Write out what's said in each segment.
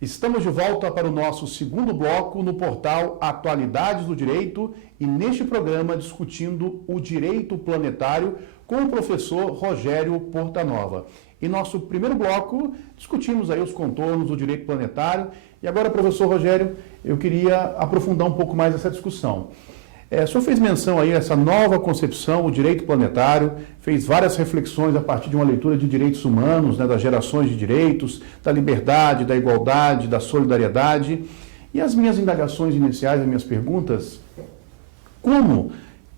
Estamos de volta para o nosso segundo bloco no portal Atualidades do Direito e neste programa discutindo o direito planetário com o professor Rogério Portanova. Em nosso primeiro bloco, discutimos aí os contornos do direito planetário e agora, professor Rogério, eu queria aprofundar um pouco mais essa discussão. O senhor fez menção aí a essa nova concepção, o direito planetário, fez várias reflexões a partir de uma leitura de direitos humanos, né, das gerações de direitos, da liberdade, da igualdade, da solidariedade. E as minhas indagações iniciais, as minhas perguntas, como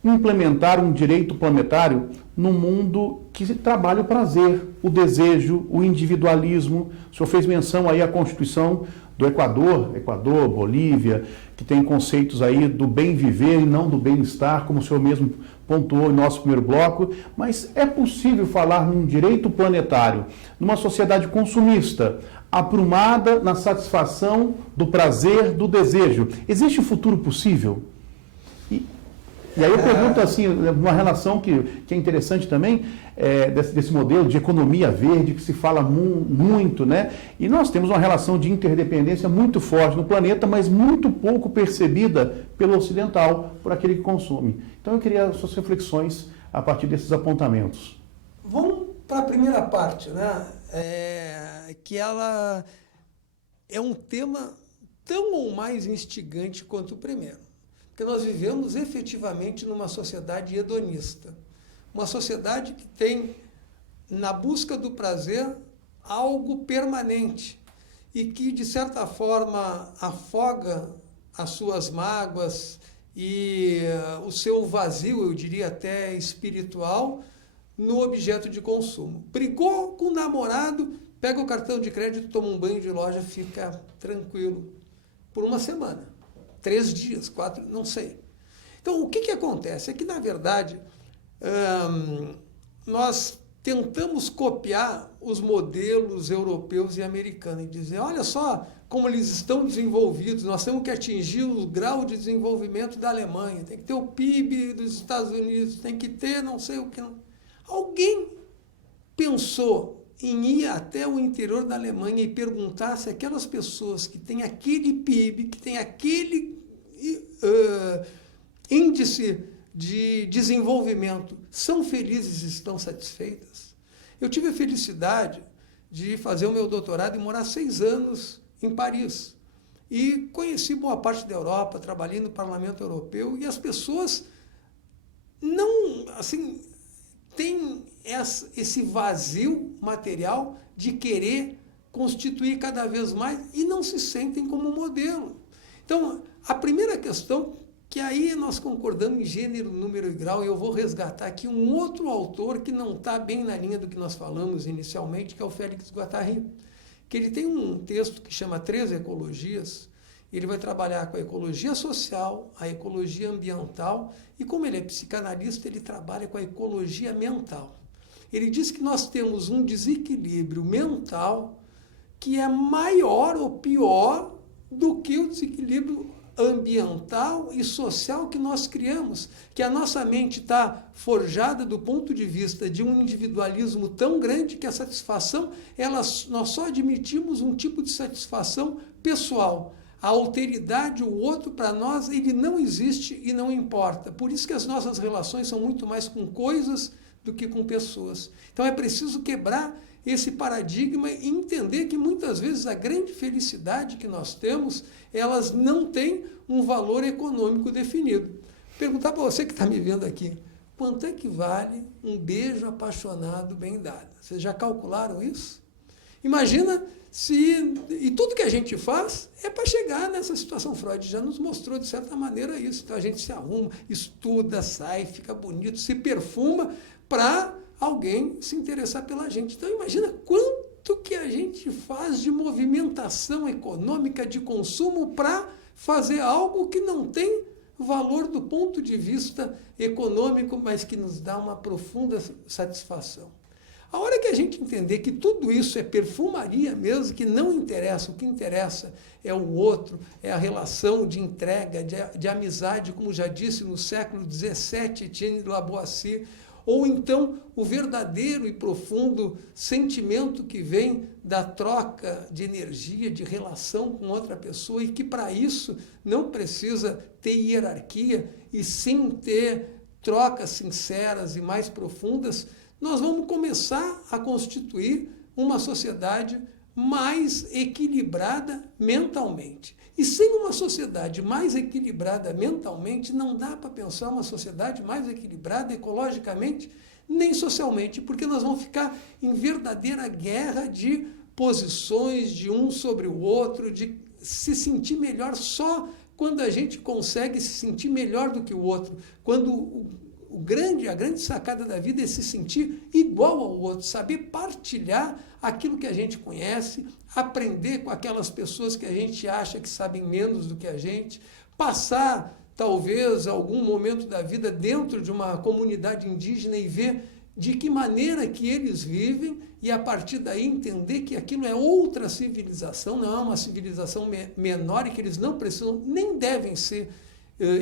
implementar um direito planetário num mundo que trabalha o prazer, o desejo, o individualismo? O senhor fez menção aí à Constituição do Equador, Bolívia, que tem conceitos aí do bem viver e não do bem-estar, como o senhor mesmo pontuou em nosso primeiro bloco, mas é possível falar num direito planetário, numa sociedade consumista, aprumada na satisfação do prazer, do desejo. Existe um futuro possível? E aí eu pergunto assim, uma relação que é interessante também, desse modelo de economia verde, que se fala muito, né? E nós temos uma relação de interdependência muito forte no planeta, mas muito pouco percebida pelo ocidental, por aquele que consome. Então eu queria suas reflexões a partir desses apontamentos. Vamos para a primeira parte, né? Que ela é um tema tão ou mais instigante quanto o primeiro. Porque nós vivemos efetivamente numa sociedade hedonista. Uma sociedade que tem, na busca do prazer, algo permanente e que, de certa forma, afoga as suas mágoas e o seu vazio, eu diria até espiritual, no objeto de consumo. Brigou com o namorado, pega o cartão de crédito, toma um banho de loja, fica tranquilo por uma semana. 3 dias, 4, não sei. Então, o que acontece? É que, na verdade, nós tentamos copiar os modelos europeus e americanos e dizer, olha só como eles estão desenvolvidos, nós temos que atingir o grau de desenvolvimento da Alemanha, tem que ter o PIB dos Estados Unidos, tem que ter não sei o que. Não. Alguém pensou em ir até o interior da Alemanha e perguntar se aquelas pessoas que têm aquele PIB, que têm aquele índice de desenvolvimento, são felizes e estão satisfeitas? Eu tive a felicidade de fazer o meu doutorado e morar 6 anos em Paris. E conheci boa parte da Europa, trabalhei no Parlamento Europeu, e as pessoas não, assim, têm esse vazio material de querer constituir cada vez mais e não se sentem como modelo. Então, a primeira questão, que aí nós concordamos em gênero, número e grau, e eu vou resgatar aqui um outro autor que não está bem na linha do que nós falamos inicialmente, que é o Félix Guattari, que ele tem um texto que chama 3 ecologias. Ele vai trabalhar com a ecologia social, a ecologia ambiental, e como ele é psicanalista, ele trabalha com a ecologia mental. Ele diz que nós temos um desequilíbrio mental que é maior ou pior do que o desequilíbrio ambiental e social que nós criamos, que a nossa mente está forjada do ponto de vista de um individualismo tão grande que a satisfação, nós só admitimos um tipo de satisfação pessoal. A alteridade, o outro, para nós, ele não existe e não importa. Por isso que as nossas relações são muito mais com coisas do que com pessoas. Então é preciso quebrar esse paradigma e entender que muitas vezes a grande felicidade que nós temos, elas não têm um valor econômico definido. Perguntar para você que está me vendo aqui, quanto é que vale um beijo apaixonado bem dado? Vocês já calcularam isso? Imagina se... E tudo que a gente faz é para chegar nessa situação. Freud já nos mostrou, de certa maneira, isso. Então a gente se arruma, estuda, sai, fica bonito, se perfuma para alguém se interessar pela gente. Então imagina quanto que a gente faz de movimentação econômica, de consumo, para fazer algo que não tem valor do ponto de vista econômico, mas que nos dá uma profunda satisfação. A hora que a gente entender que tudo isso é perfumaria mesmo, que não interessa, o que interessa é o outro, é a relação de entrega, de amizade, como já disse no século XVII, Etienne de Lavoisier, ou então o verdadeiro e profundo sentimento que vem da troca de energia, de relação com outra pessoa, e que para isso não precisa ter hierarquia, e sim ter trocas sinceras e mais profundas, nós vamos começar a constituir uma sociedade mais equilibrada mentalmente. E sem uma sociedade mais equilibrada mentalmente, não dá para pensar uma sociedade mais equilibrada ecologicamente, nem socialmente, porque nós vamos ficar em verdadeira guerra de posições, de um sobre o outro, de se sentir melhor só quando a gente consegue se sentir melhor do que o outro, quando a grande sacada da vida é se sentir igual ao outro, saber partilhar aquilo que a gente conhece, aprender com aquelas pessoas que a gente acha que sabem menos do que a gente, passar talvez algum momento da vida dentro de uma comunidade indígena e ver de que maneira que eles vivem e a partir daí entender que aquilo é outra civilização, não é uma civilização menor e que eles não precisam, nem devem ser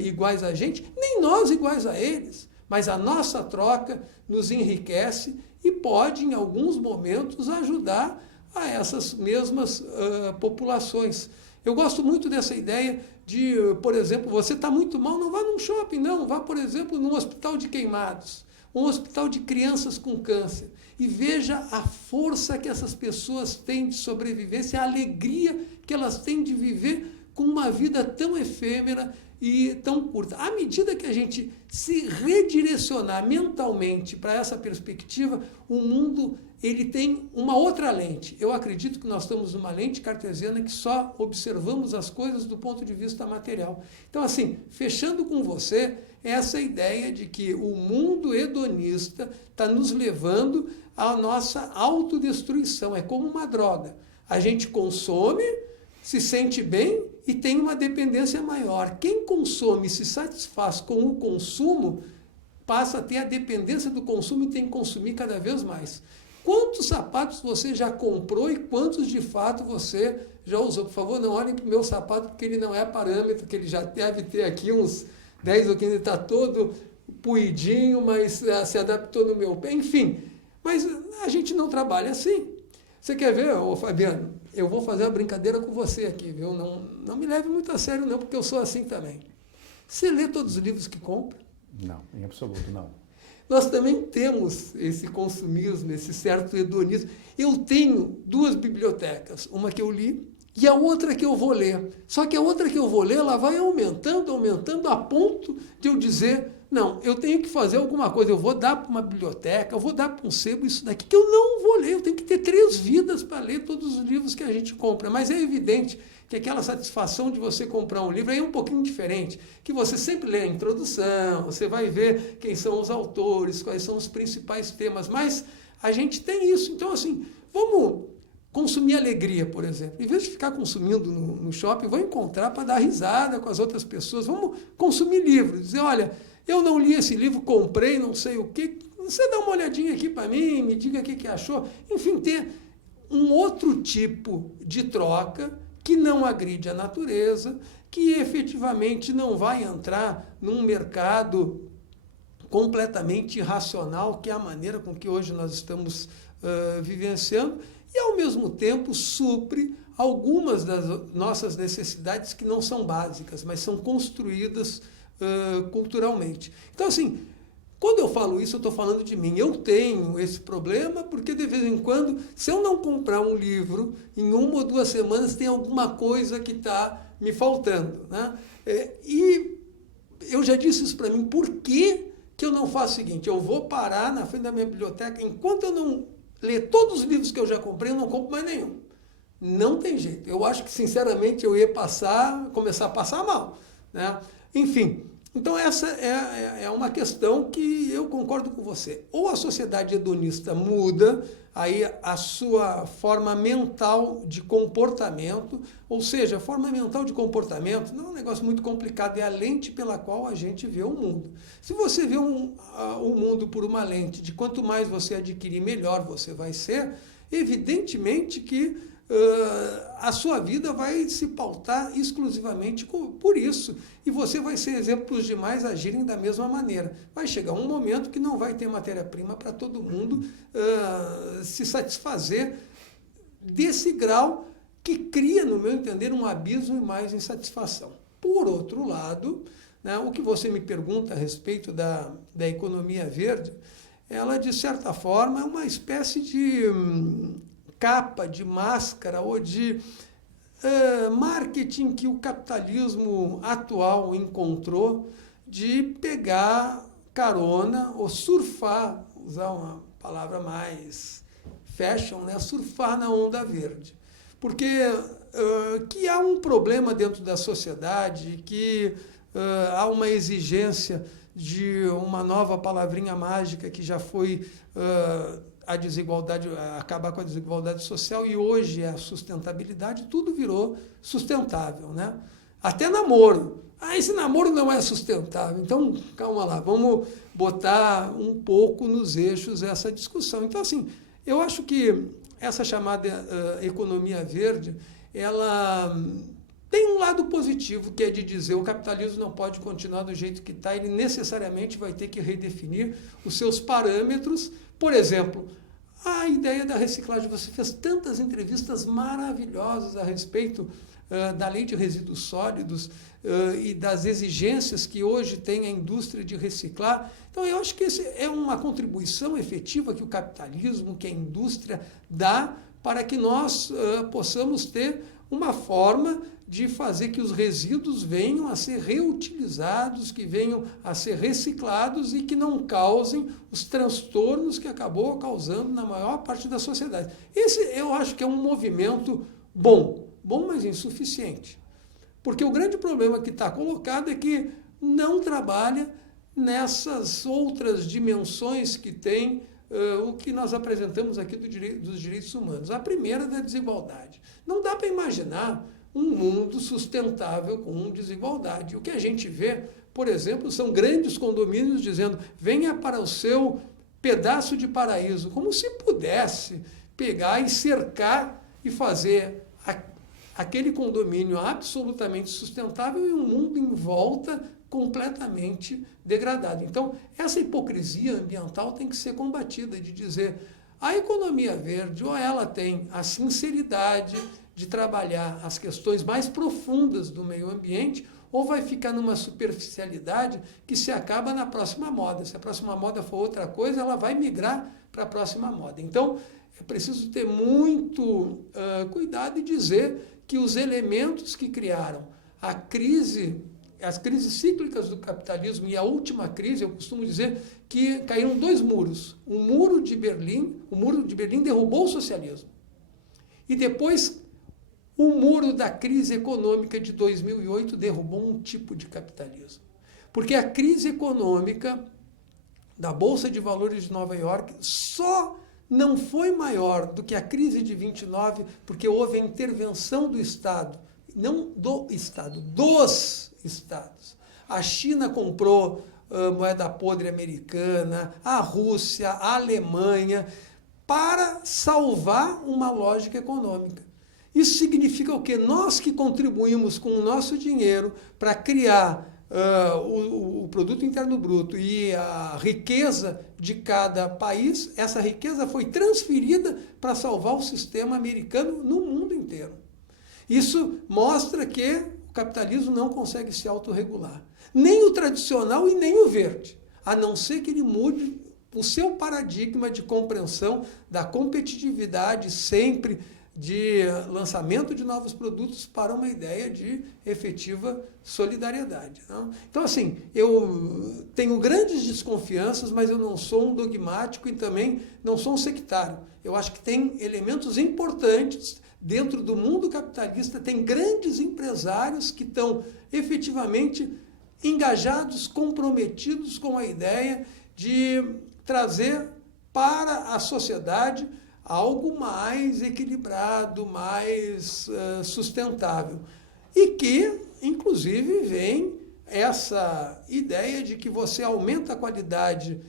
iguais a gente, nem nós iguais a eles. Mas a nossa troca nos enriquece e pode, em alguns momentos, ajudar a essas mesmas populações. Eu gosto muito dessa ideia de, por exemplo, você está muito mal, não vá num shopping, não. Vá, por exemplo, num hospital de queimados, um hospital de crianças com câncer, e veja a força que essas pessoas têm de sobrevivência, a alegria que elas têm de viver com uma vida tão efêmera e tão curta. À medida que a gente se redirecionar mentalmente para essa perspectiva, o mundo ele tem uma outra lente. Eu acredito que nós estamos numa lente cartesiana que só observamos as coisas do ponto de vista material. Então, assim, fechando com você, essa ideia de que o mundo hedonista está nos levando à nossa autodestruição. É como uma droga. A gente consome, se sente bem e tem uma dependência maior. Quem consome e se satisfaz com o consumo, passa a ter a dependência do consumo e tem que consumir cada vez mais. Quantos sapatos você já comprou e quantos de fato você já usou? Por favor, não olhem para o meu sapato, porque ele não é parâmetro, que ele já deve ter aqui uns 10 ou 15, ele está todo puidinho, mas se adaptou no meu pé. Enfim, mas a gente não trabalha assim. Você quer ver, ô Fabiano? Eu vou fazer uma brincadeira com você aqui, viu? Não me leve muito a sério, não, porque eu sou assim também. Você lê todos os livros que compra? Não, em absoluto, não. Nós também temos esse consumismo, esse certo hedonismo. Eu tenho 2 bibliotecas, uma que eu li e a outra que eu vou ler. Só que a outra que eu vou ler, ela vai aumentando, a ponto de eu dizer, não, eu tenho que fazer alguma coisa, eu vou dar para uma biblioteca, eu vou dar para um sebo isso daqui, que eu não vou ler, eu tenho que ter 3 vidas para ler todos os livros que a gente compra. Mas é evidente que aquela satisfação de você comprar um livro aí é um pouquinho diferente, que você sempre lê a introdução, você vai ver quem são os autores, quais são os principais temas, mas a gente tem isso. Então, assim, vamos consumir alegria, por exemplo. Em vez de ficar consumindo no shopping, vou encontrar para dar risada com as outras pessoas. Vamos consumir livros, dizer, olha, eu não li esse livro, comprei, não sei o quê, você dá uma olhadinha aqui para mim, me diga o que achou. Enfim, ter um outro tipo de troca que não agride a natureza, que efetivamente não vai entrar num mercado completamente irracional, que é a maneira com que hoje nós estamos vivenciando, e ao mesmo tempo supre algumas das nossas necessidades que não são básicas, mas são construídas culturalmente. Então, assim, quando eu falo isso, eu estou falando de mim. Eu tenho esse problema porque, de vez em quando, se eu não comprar um livro, em 1 ou 2 semanas tem alguma coisa que está me faltando, né? E eu já disse isso para mim, por que eu não faço o seguinte? Eu vou parar na frente da minha biblioteca, enquanto eu não ler todos os livros que eu já comprei, eu não compro mais nenhum. Não tem jeito. Eu acho que, sinceramente, eu ia começar a passar mal, né? Enfim, então essa é uma questão que eu concordo com você. Ou a sociedade hedonista muda aí a sua forma mental de comportamento, ou seja, a forma mental de comportamento não é um negócio muito complicado, é a lente pela qual a gente vê o mundo. Se você vê o mundo por uma lente de quanto mais você adquirir, melhor você vai ser, evidentemente que a sua vida vai se pautar exclusivamente por isso. E você vai ser exemplo para os demais agirem da mesma maneira. Vai chegar um momento que não vai ter matéria-prima para todo mundo se satisfazer desse grau que cria, no meu entender, um abismo e mais insatisfação. Por outro lado, né, o que você me pergunta a respeito da economia verde, ela, de certa forma, é uma espécie de capa, de máscara ou de marketing que o capitalismo atual encontrou de pegar carona ou surfar, usar uma palavra mais fashion, né? Surfar na onda verde. Porque que há um problema dentro da sociedade, que há uma exigência de uma nova palavrinha mágica que já foi a desigualdade, acabar com a desigualdade social, e hoje a sustentabilidade, tudo virou sustentável, né? Até namoro. Esse namoro não é sustentável. Então, calma lá, vamos botar um pouco nos eixos essa discussão. Então, assim, eu acho que essa chamada economia verde, ela tem um lado positivo, que é de dizer o capitalismo não pode continuar do jeito que está, ele necessariamente vai ter que redefinir os seus parâmetros. Por exemplo, a ideia da reciclagem. Você fez tantas entrevistas maravilhosas a respeito da lei de resíduos sólidos e das exigências que hoje tem a indústria de reciclar. Então, eu acho que essa é uma contribuição efetiva que o capitalismo, que a indústria dá para que nós possamos ter uma forma de fazer que os resíduos venham a ser reutilizados, que venham a ser reciclados e que não causem os transtornos que acabou causando na maior parte da sociedade. Esse eu acho que é um movimento bom, mas insuficiente. Porque o grande problema que está colocado é que não trabalha nessas outras dimensões que tem o que nós apresentamos aqui dos direitos humanos. A primeira é da desigualdade. Não dá para imaginar um mundo sustentável com desigualdade. O que a gente vê, por exemplo, são grandes condomínios dizendo: venha para o seu pedaço de paraíso, como se pudesse pegar e cercar e fazer aquele condomínio absolutamente sustentável e um mundo em volta completamente degradado. Então, essa hipocrisia ambiental tem que ser combatida, de dizer, a economia verde, ou ela tem a sinceridade de trabalhar as questões mais profundas do meio ambiente, ou vai ficar numa superficialidade que se acaba na próxima moda. Se a próxima moda for outra coisa, ela vai migrar para a próxima moda. Então, é preciso ter muito cuidado e dizer que os elementos que criaram as crises cíclicas do capitalismo e a última crise, eu costumo dizer que caíram dois muros. O muro de Berlim derrubou o socialismo. E depois, o muro da crise econômica de 2008 derrubou um tipo de capitalismo. Porque a crise econômica da Bolsa de Valores de Nova York só não foi maior do que a crise de 29, porque houve a intervenção do Estado, não do Estado, dos Estados. A China comprou moeda podre americana, a Rússia, a Alemanha, para salvar uma lógica econômica. Isso significa o quê? Nós que contribuímos com o nosso dinheiro para criar o produto interno bruto e a riqueza de cada país, essa riqueza foi transferida para salvar o sistema americano no mundo inteiro. Isso mostra que o capitalismo não consegue se autorregular. Nem o tradicional e nem o verde, a não ser que ele mude o seu paradigma de compreensão da competitividade sempre de lançamento de novos produtos para uma ideia de efetiva solidariedade. Não? Então, assim, eu tenho grandes desconfianças, mas eu não sou um dogmático e também não sou um sectário. Eu acho que tem elementos importantes dentro do mundo capitalista, tem grandes empresários que estão efetivamente engajados, comprometidos com a ideia de trazer para a sociedade algo mais equilibrado, mais sustentável. E que, inclusive, vem essa ideia de que você aumenta a qualidade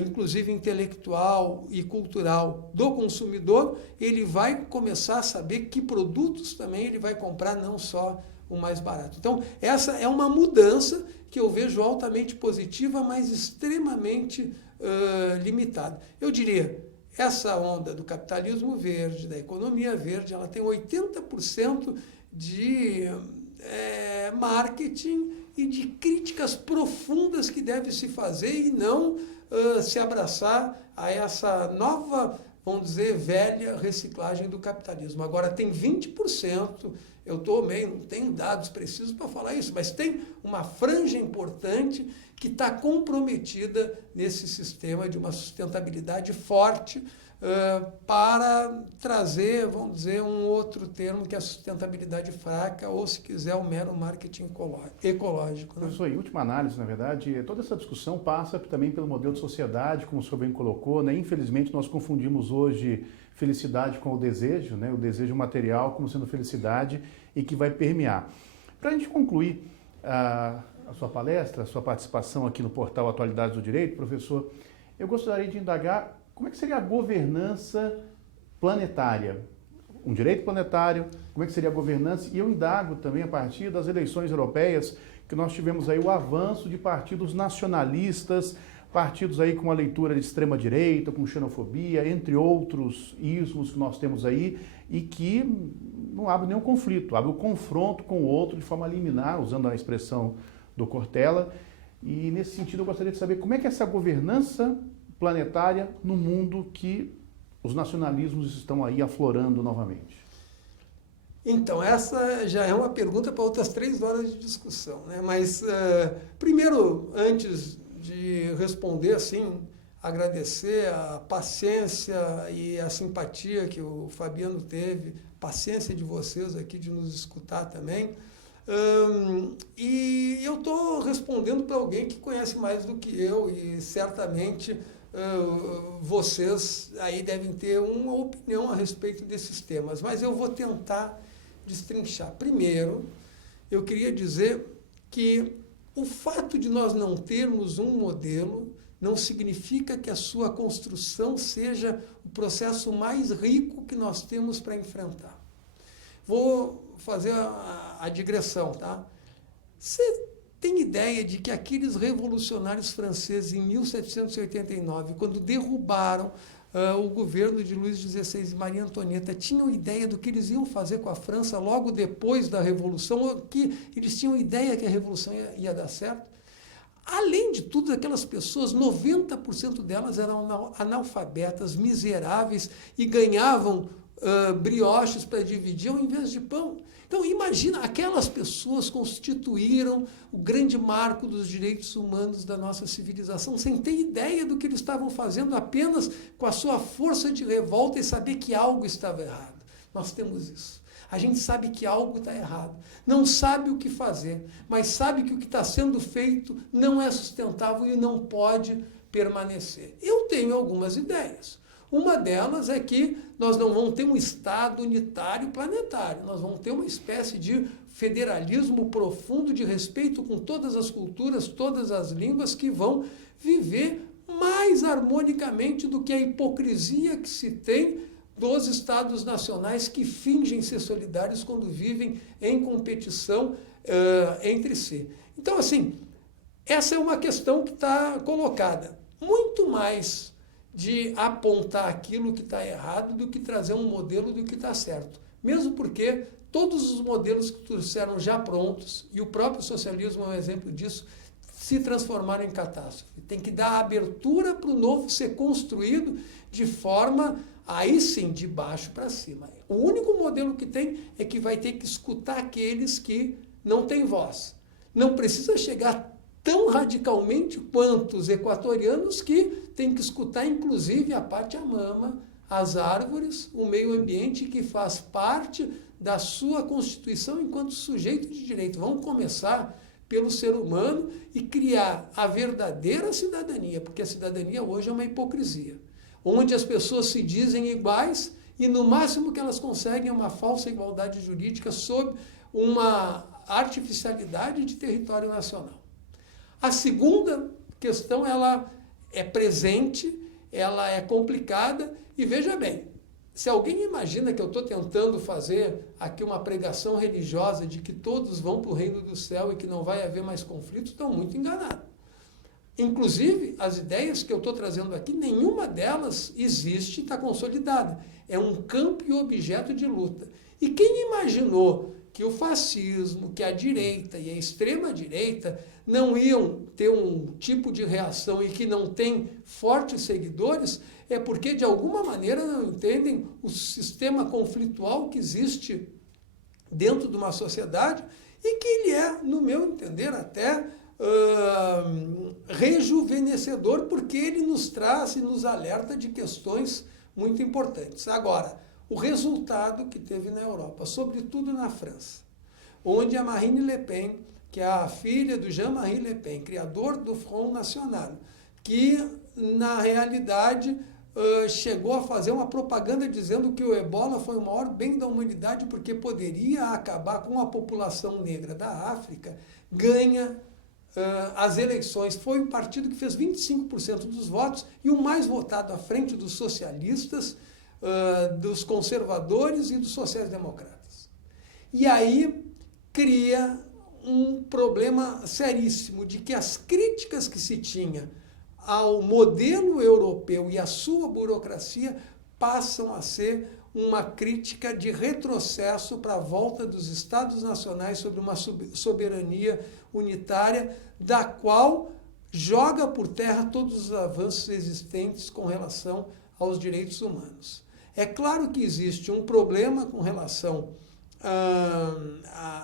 inclusive intelectual e cultural do consumidor, ele vai começar a saber que produtos também ele vai comprar, não só o mais barato. Então, essa é uma mudança que eu vejo altamente positiva, mas extremamente limitada. Eu diria, essa onda do capitalismo verde, da economia verde, ela tem 80% de marketing e de críticas profundas que deve se fazer e não se abraçar a essa nova, vamos dizer, velha reciclagem do capitalismo. Agora tem 20%, eu não tenho dados precisos para falar isso, mas tem uma franja importante que está comprometida nesse sistema de uma sustentabilidade forte para trazer, vamos dizer, um outro termo que é a sustentabilidade fraca, ou se quiser, o mero marketing ecológico. Né? Professor, em última análise, na verdade, toda essa discussão passa também pelo modelo de sociedade, como o senhor bem colocou, né? Infelizmente, nós confundimos hoje felicidade com o desejo, né? O desejo material como sendo felicidade e que vai permear. Para a gente concluir a sua palestra, a sua participação aqui no portal Atualidades do Direito, professor, eu gostaria de indagar como é que seria a governança planetária? Um direito planetário, como é que seria a governança? E eu indago também a partir das eleições europeias, que nós tivemos aí o avanço de partidos nacionalistas, partidos aí com a leitura de extrema-direita, com xenofobia, entre outros ismos que nós temos aí, e que não abre nenhum conflito, abre o confronto com o outro de forma liminar, usando a expressão do Cortella. E nesse sentido eu gostaria de saber como é que essa governança planetária no mundo que os nacionalismos estão aí aflorando novamente. Então, essa já é uma pergunta para outras 3 horas de discussão, né? Mas, primeiro, antes de responder, assim, agradecer a paciência e a simpatia que o Fabiano teve, paciência de vocês aqui de nos escutar também. E eu estou respondendo para alguém que conhece mais do que eu e certamente vocês aí devem ter uma opinião a respeito desses temas, mas eu vou tentar destrinchar. Primeiro, eu queria dizer que o fato de nós não termos um modelo não significa que a sua construção seja o processo mais rico que nós temos para enfrentar. Vou fazer a digressão, tá? Você tem ideia de que aqueles revolucionários franceses em 1789, quando derrubaram o governo de Luís XVI e Maria Antonieta, tinham ideia do que eles iam fazer com a França logo depois da Revolução, ou que eles tinham ideia que a Revolução ia dar certo? Além de tudo, aquelas pessoas, 90% delas eram analfabetas, miseráveis e ganhavam brioches para dividir ao invés de pão. Então, imagina, aquelas pessoas constituíram o grande marco dos direitos humanos da nossa civilização, sem ter ideia do que eles estavam fazendo, apenas com a sua força de revolta e saber que algo estava errado. Nós temos isso. A gente sabe que algo está errado. Não sabe o que fazer, mas sabe que o que está sendo feito não é sustentável e não pode permanecer. Eu tenho algumas ideias. Uma delas é que nós não vamos ter um Estado unitário planetário, nós vamos ter uma espécie de federalismo profundo de respeito com todas as culturas, todas as línguas que vão viver mais harmonicamente do que a hipocrisia que se tem dos Estados nacionais que fingem ser solidários quando vivem em competição entre si. Então, assim, essa é uma questão que está colocada. Muito mais de apontar aquilo que está errado do que trazer um modelo do que está certo. Mesmo porque todos os modelos que trouxeram já prontos, e o próprio socialismo é um exemplo disso, se transformaram em catástrofe. Tem que dar abertura para o novo ser construído de forma, aí sim, de baixo para cima. O único modelo que tem é que vai ter que escutar aqueles que não têm voz. Não precisa chegar tão radicalmente quanto os equatorianos, que tem que escutar, inclusive, a parte mama, as árvores, o meio ambiente que faz parte da sua constituição enquanto sujeito de direito. Vamos começar pelo ser humano e criar a verdadeira cidadania, porque a cidadania hoje é uma hipocrisia, onde as pessoas se dizem iguais e no máximo que elas conseguem é uma falsa igualdade jurídica sob uma artificialidade de território nacional. A segunda questão, ela é presente, ela é complicada, e veja bem, se alguém imagina que eu estou tentando fazer aqui uma pregação religiosa de que todos vão para o reino do céu e que não vai haver mais conflitos, estão muito enganados. Inclusive, as ideias que eu estou trazendo aqui, nenhuma delas existe e está consolidada. É um campo e objeto de luta. E quem imaginou que o fascismo, que a direita e a extrema-direita não iam ter um tipo de reação e que não tem fortes seguidores, é porque, de alguma maneira, não entendem o sistema conflitual que existe dentro de uma sociedade e que ele é, no meu entender, até rejuvenescedor, porque ele nos traz e nos alerta de questões muito importantes. Agora, o resultado que teve na Europa, sobretudo na França, onde a Marine Le Pen, que é a filha do Jean-Marie Le Pen, criador do Front National, que, na realidade, chegou a fazer uma propaganda dizendo que o ebola foi o maior bem da humanidade porque poderia acabar com a população negra da África, ganha as eleições. Foi o partido que fez 25% dos votos e o mais votado à frente dos socialistas, dos conservadores e dos sociais-democratas. E aí cria um problema seríssimo de que as críticas que se tinha ao modelo europeu e à sua burocracia passam a ser uma crítica de retrocesso para a volta dos Estados nacionais sobre uma soberania unitária, da qual joga por terra todos os avanços existentes com relação aos direitos humanos. É claro que existe um problema com relação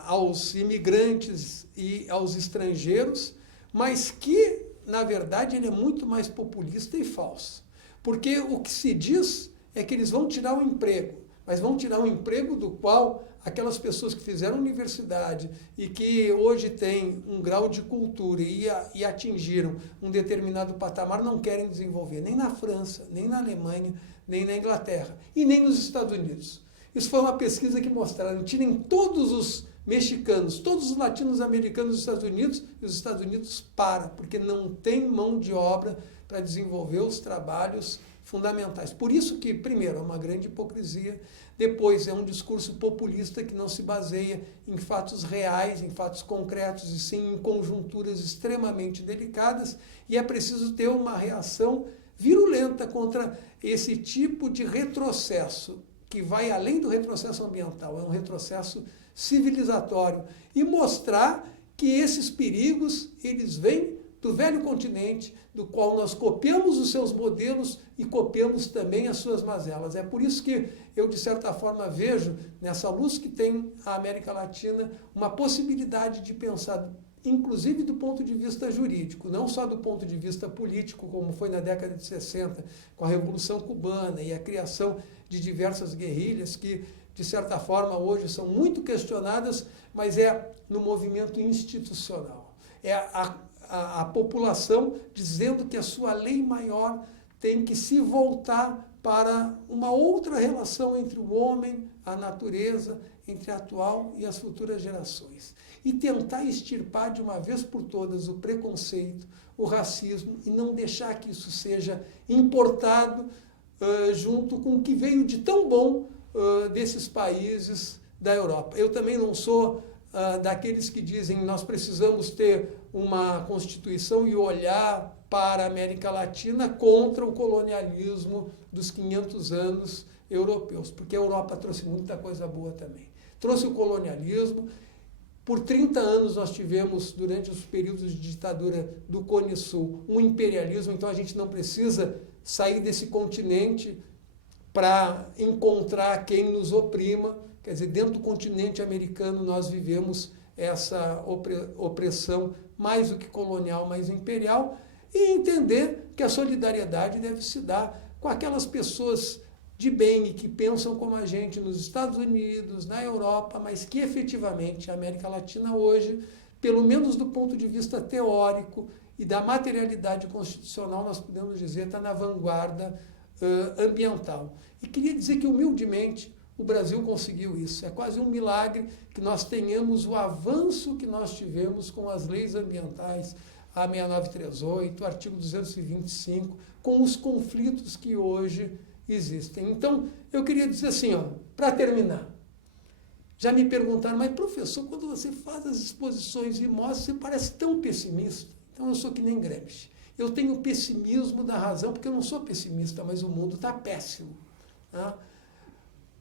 aos imigrantes e aos estrangeiros, mas que, na verdade, ele é muito mais populista e falso. Porque o que se diz é que eles vão tirar o emprego, mas vão tirar o emprego do qual aquelas pessoas que fizeram universidade e que hoje têm um grau de cultura e atingiram um determinado patamar não querem desenvolver, nem na França, nem na Alemanha, nem na Inglaterra e nem nos Estados Unidos. Isso foi uma pesquisa que mostraram, tirem todos os mexicanos, todos os latino-americanos dos Estados Unidos, e os Estados Unidos param, porque não tem mão de obra para desenvolver os trabalhos fundamentais. Por isso que, primeiro, é uma grande hipocrisia, depois é um discurso populista que não se baseia em fatos reais, em fatos concretos, e sim em conjunturas extremamente delicadas, e é preciso ter uma reação virulenta contra esse tipo de retrocesso, que vai além do retrocesso ambiental, é um retrocesso civilizatório, e mostrar que esses perigos, eles vêm do velho continente, do qual nós copiamos os seus modelos e copiamos também as suas mazelas. É por isso que eu, de certa forma, vejo, nessa luz que tem a América Latina, uma possibilidade de pensar, inclusive do ponto de vista jurídico, não só do ponto de vista político, como foi na década de 60, com a Revolução Cubana e a criação de diversas guerrilhas que, de certa forma, hoje são muito questionadas, mas é no movimento institucional. É a população dizendo que a sua lei maior tem que se voltar para uma outra relação entre o homem, a natureza, entre a atual e as futuras gerações. E tentar extirpar de uma vez por todas o preconceito, o racismo, e não deixar que isso seja importado junto com o que veio de tão bom desses países da Europa. Eu também não sou daqueles que dizem nós precisamos ter uma Constituição e olhar para a América Latina contra o colonialismo dos 500 anos europeus, porque a Europa trouxe muita coisa boa também. Trouxe o colonialismo. Por 30 anos nós tivemos, durante os períodos de ditadura do Cone Sul, um imperialismo, então a gente não precisa sair desse continente para encontrar quem nos oprima. Quer dizer, dentro do continente americano nós vivemos essa opressão mais do que colonial, mais imperial, e entender que a solidariedade deve se dar com aquelas pessoas de bem e que pensam como a gente nos Estados Unidos, na Europa, mas que efetivamente a América Latina hoje, pelo menos do ponto de vista teórico e da materialidade constitucional, nós podemos dizer, está na vanguarda ambiental. E queria dizer que, humildemente, o Brasil conseguiu isso. É quase um milagre que nós tenhamos o avanço que nós tivemos com as leis ambientais, a 6938, o artigo 225, com os conflitos que hoje existem. Então, eu queria dizer assim, para terminar, já me perguntaram, mas professor, quando você faz as exposições e mostra, você parece tão pessimista. Então, eu sou que nem Gramsci. Eu tenho o pessimismo da razão, porque eu não sou pessimista, mas o mundo está péssimo. Tá?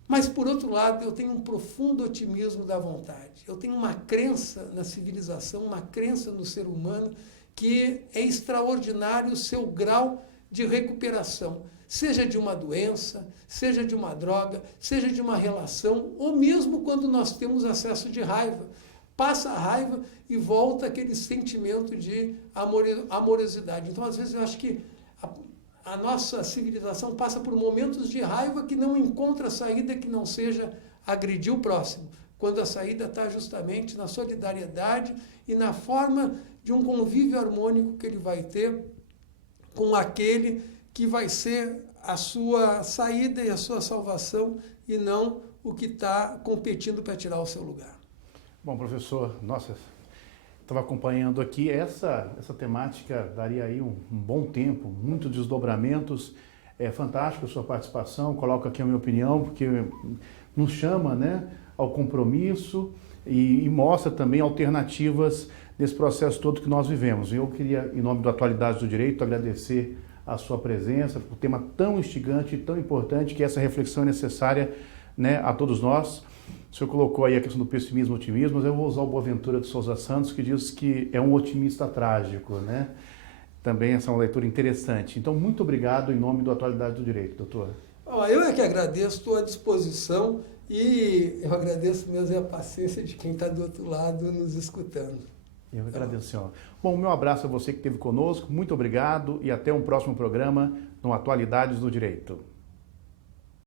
Mas, por outro lado, eu tenho um profundo otimismo da vontade. Eu tenho uma crença na civilização, uma crença no ser humano, que é extraordinário o seu grau de recuperação, seja de uma doença, seja de uma droga, seja de uma relação, ou mesmo quando nós temos acesso de raiva. Passa a raiva e volta aquele sentimento de amorosidade. Então, às vezes, eu acho que a nossa civilização passa por momentos de raiva que não encontra saída que não seja agredir o próximo, quando a saída está justamente na solidariedade e na forma de um convívio harmônico que ele vai ter com aquele que vai ser a sua saída e a sua salvação e não o que está competindo para tirar o seu lugar. Bom, professor, nossa, estava acompanhando aqui, essa temática daria aí um bom tempo, muitos desdobramentos, é fantástico a sua participação, coloco aqui a minha opinião, porque nos chama, né, ao compromisso e mostra também alternativas desse processo todo que nós vivemos. Eu queria, em nome do Atualidades do Direito, agradecer a sua presença, por um tema tão instigante e tão importante, que essa reflexão é necessária, né, a todos nós. O senhor colocou aí a questão do pessimismo e otimismo, mas eu vou usar o Boaventura de Souza Santos, que diz que é um otimista trágico, né? Também essa é uma leitura interessante. Então, muito obrigado em nome do Atualidade do Direito, doutor. Eu é que agradeço, estou à disposição e eu agradeço mesmo a paciência de quem está do outro lado nos escutando. Eu agradeço, senhor. Bom, meu abraço a você que esteve conosco, muito obrigado e até um próximo programa no Atualidades do Direito.